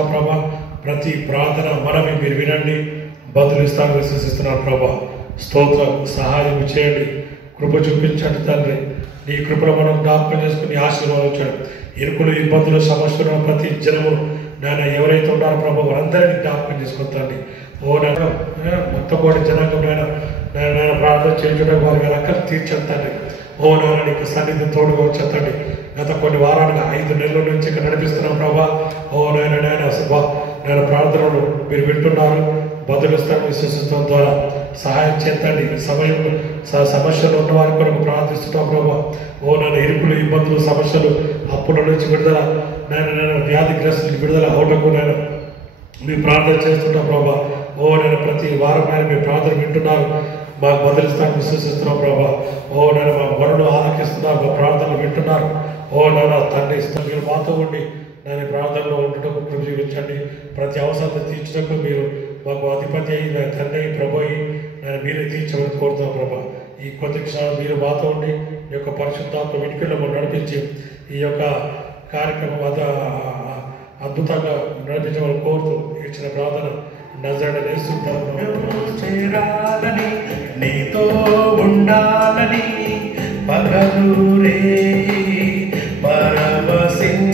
ప్రార్థిస్తున్నా ప్రభా. ప్రతి ప్రార్థన మనవి మీరు వినండి, బదులిస్తాను విశ్వసిస్తున్నాను ప్రభా. స్తోత్రం, సహాయం చేయండి, కృప చూపించండి తండ్రి. నీ కృపను మనం జ్ఞాపకం చేసుకుని ఆశీర్వాదించండి. ఇరుకులు, ఇబ్బందులు, సమస్యలు ప్రతి జనము నాయన ఎవరైతే ఉన్నారో ప్రభా వారందరినీ జ్ఞాపకం చేసుకుంటండి. ఓ నాయన మొత్తం కోటి జనాంగం నాయన ప్రార్థన చేయించడం వారి అక్కలు తీర్చండి. ఓ నాయన నీకు సన్నిధి తోడుగా వచ్చేతండి. గత కొన్ని వారాలుగా 5 నెలల నుంచి ఇక్కడ నడిపిస్తున్నాం ప్రభా. ఓ నాయన ప్రార్థనలు మీరు వింటున్నారు, బదులిస్తాను విశ్వసించడం ద్వారా సహాయం చేయండి. సమయంలో సమస్యలు ఉన్న వారి కొరకు ప్రార్థిస్తున్నాం ప్రభా. ఓ నాయన ఇరుకులు, ఇబ్బందులు, సమస్యలు, అప్పుల నుంచి విడుదల, నేను వ్యాధిగ్రస్తులకు విడుదల అవటకు నేను మీ ప్రార్థన చేస్తుంటాం ప్రభా. ఓ నేను ప్రతి వారం ఆయన మీ ప్రార్థన వింటున్నారు, మాకు బదులిస్తాను విశ్వసిస్తున్నాం ప్రభా. ఓ నేను మా మొరను ఆలకిస్తున్నారు, మా ప్రార్థనలు వింటున్నారు. ఓ నాన్న తండ్రి ఇస్తాను, మీరు మాతో ఉండి నేను ప్రార్థనలో ఉండటం కృప చూపించండి. ప్రతి అవసరం తీర్చడానికి మీరు మాకు అధిపతి అయ్యి నా తండ్రి ప్రభు అయ్యి నేను మీరే తీర్చమని కోరుతున్నాం ప్రభా. ఈ కొద్ది క్షణాలు మీరు మాతో ఉండి ఈ యొక్క పరిశుద్ధాత్మ వెనుకల్లో నడిపించి ఈ యొక్క కార్యక్రమం అద్భుతంగా నడిపించమని కోరుతూ ఇచ్చిన ప్రార్థన నజరేయుడైన యేసు చేరాలని, నీతో ఉండాలని, పగలురే పరవశించాలని,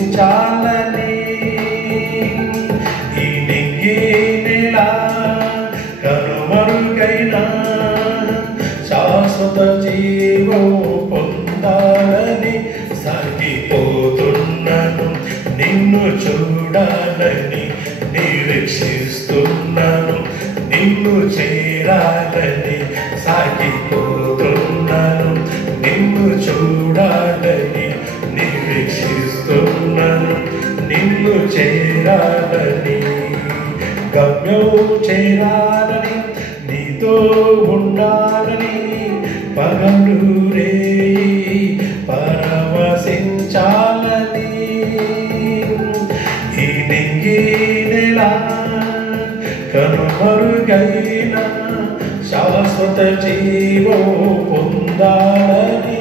ఈ నింగి నేల కనుమరుగైన శాశ్వత జీవం పొందాలని సాగిపోతున్నాను. నిన్ను చూడాలని నిరీక్షిస్తున్నాను, నిన్ను చేరాలని సాగిపోతున్నాను. నిన్ను చూడాలని నిరీక్షిస్తున్నాను, నిన్ను చేరాలని, గమ్యం చేరాలని, నీతో ఉండాలని, పగలురే పరవశించాలని, ఈ నింగి నెల కనుమరుగైన శాశ్వత జీవం పొందాలని.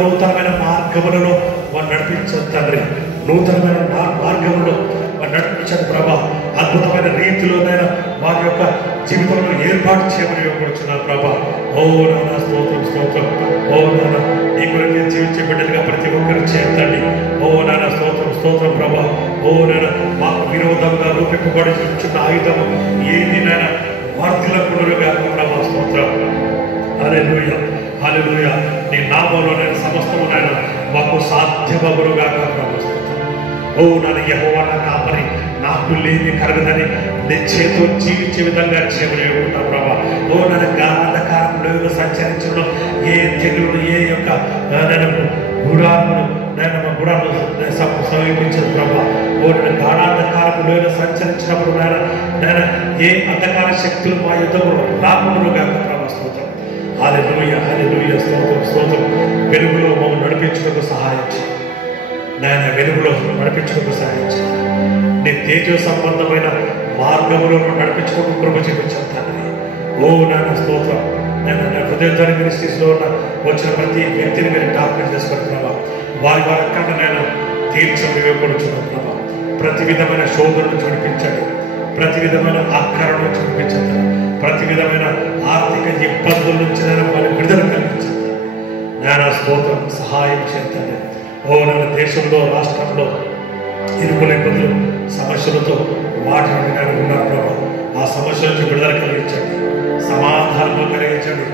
నూతనమైన మార్గములలో వారు నడిపించండి తండ్రి. నూతనమైన మార్గములో వారు నడిపించండి ప్రభా. అద్భుతమైన రీతిలోనైనా వారి యొక్క జీవితంలో ఏర్పాటు చేయమని ఇవ్వబడుచున్నారు ప్రభా. ఓ నాన్న స్తోత్రం, స్తోత్రం. ఓ నాన్న నీ కొరకు జీవించే బిడ్డలుగా ప్రతి ఒక్కరు చేయండి. ఓ నాన్న స్తోత్రం, స్తోత్రం ప్రభా. ఓ నాన్న మాకు విరోధంగా రూపింపబడి చున్న ఆయుధము ఏది నాయన వార్తలకుడుగా ప్రభా. స్తోత్రం. హల్లెలూయా, హల్లెలూయా. నీ నామములో నేను సమస్తము నాయన మాకు సాధ్యమగునుగా ప్రభా. ఓ నాన్న యెహోవా నా కాపరి, నాకు లేని కరగదని నీ చేతితో జీవించే విధంగా చేయమని ఉంటాం ప్రభా. ఓ నన్ను గాఢంధకారంలో సంచరించడం, ఏ తెగులు, ఏ యొక్క గుడాలను మా గుడాలను సమీపించదు ప్రభా. ఓ నన్ను గాఢాంధకారంలో సంచరించినప్పుడు నేను ఏ అంధకార శక్తులు మా యుద్ధము రాములుగా ప్రభా. స్తోత్రం. హల్లెలూయా, హల్లెలూయా. స్తోత్రం, స్తోత్రం. వెలుగులో మమ్మల్ని నడిపించడానికి సహాయం చేయి నాయన. వెలుగులో నడిపించడానికి సహాయం చేయి. నీ తేజ సంబంధమైన మార్గంలో నడిపించుకోవడం కృప చూపించాను తండ్రి. ఓ నాన్న స్తోత్రం. నేను హృదయధారి మినిస్ట్రీస్లో వచ్చిన ప్రతి వ్యక్తిని మీరు జ్ఞాపకం చేసుకుని ప్రభావ. వారి అక్కడ నేను తీర్చమని వేపడుచున్నాను ప్రభావ. ప్రతి విధమైన శోధనను చూపించండి, ప్రతి విధమైన ఆకారం చూపించండి, ప్రతి విధమైన ఆర్థిక ఇబ్బందుల నుంచి నేను వారి విడుదల కలిగించండి. నాన్న స్తోత్రం, సహాయం చేయండి. ఓ నన్ను దేశంలో, రాష్ట్రంలో ఇరుకుల ఇబ్బందులు, సమస్యలతో వాటిని నేను ఉన్నాను ప్రభావ. ఆ సమస్య నుంచి విడుదల కలిగించండి, సమాధానం కలిగించండి,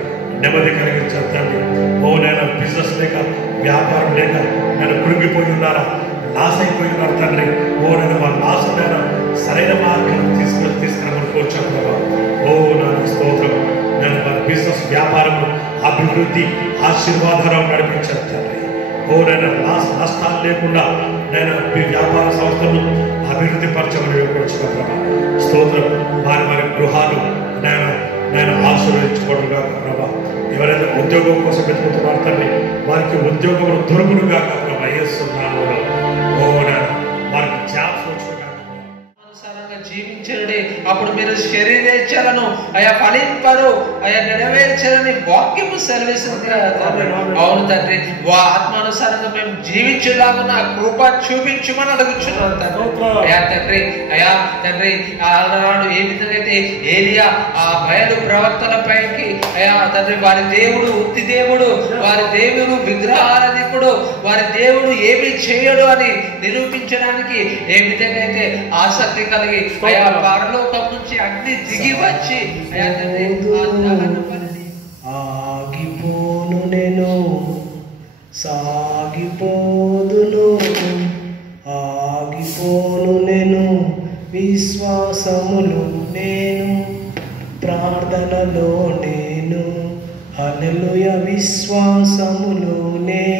నెమ్మది కలిగించండి తండ్రి. ఓ నేను బిజినెస్ లేక, వ్యాపారం లేక నేను కృంగిపోయి ఉన్నారా, లాస్ అయిపోయి ఉన్నారు తండ్రి. ఓ నేను మా లాస్ నేను సరైన మార్గం తీసుకురమని కోరుచాను ప్రభావ. ఓ నాన్న స్తోత్రం. నేను మన బిజినెస్, వ్యాపారం అభివృద్ధి, ఆశీర్వాదాలు నడిపించాను తండ్రి. ఓ నేను నష్టాలు లేకుండా నేను మీ వ్యాపార సంస్థలు అభివృద్ధి పరచమని వేడుకొచ్చిన ప్రభా. స్తోత్రం. వారి గృహాలు నేను ఆశీర్వదించుకోవడంగా ప్రభా. ఎవరైనా ఉద్యోగం కోసం వెతుకుతున్నారు తండ్రి, వారికి ఉద్యోగములు దొరుకుడుగా ప్రభా. యేసునామములో ఓ నేను వారికి జాబ్స్ వచ్చుగా అనుసారంగా జీవించడే అప్పుడు మీరు శరీరేచ్ఛలను అయా ఫలింపరు అయా నెరవేర్చాలని వాక్యము సెలవిస్తుంది కదా తండ్రి. అవును తండ్రి, ఆత్మానుసారంగా మేము జీవించేలాగా కృప చూపించమని అడుగుచున్నాను తండ్రి. అయా తండ్రి, అయా తండ్రి, ఆనాడు ఏ విధంగా అయితే ఏలియా ఆ బయలు ప్రవక్తల పైకి అయా తండ్రి వారి దేవుడు ఉత్తి దేవుడు, వారి దేవుడు విగ్రహారాధికుడు, వారి దేవుడు ఏమి చేయడు అని నిరూపించడానికి ఏ విధంగా అయితే ఆసక్తి కలిగి అయా పరలోకం నుంచి అగ్ని దిగి వచ్చి అయా తండ్రి ఆగిపోను నేను సాగిపోదును, ఆగిపోను నేను విశ్వాసములు నేను ప్రార్థనలో నేను హల్లెలూయా విశ్వాసములు నేను.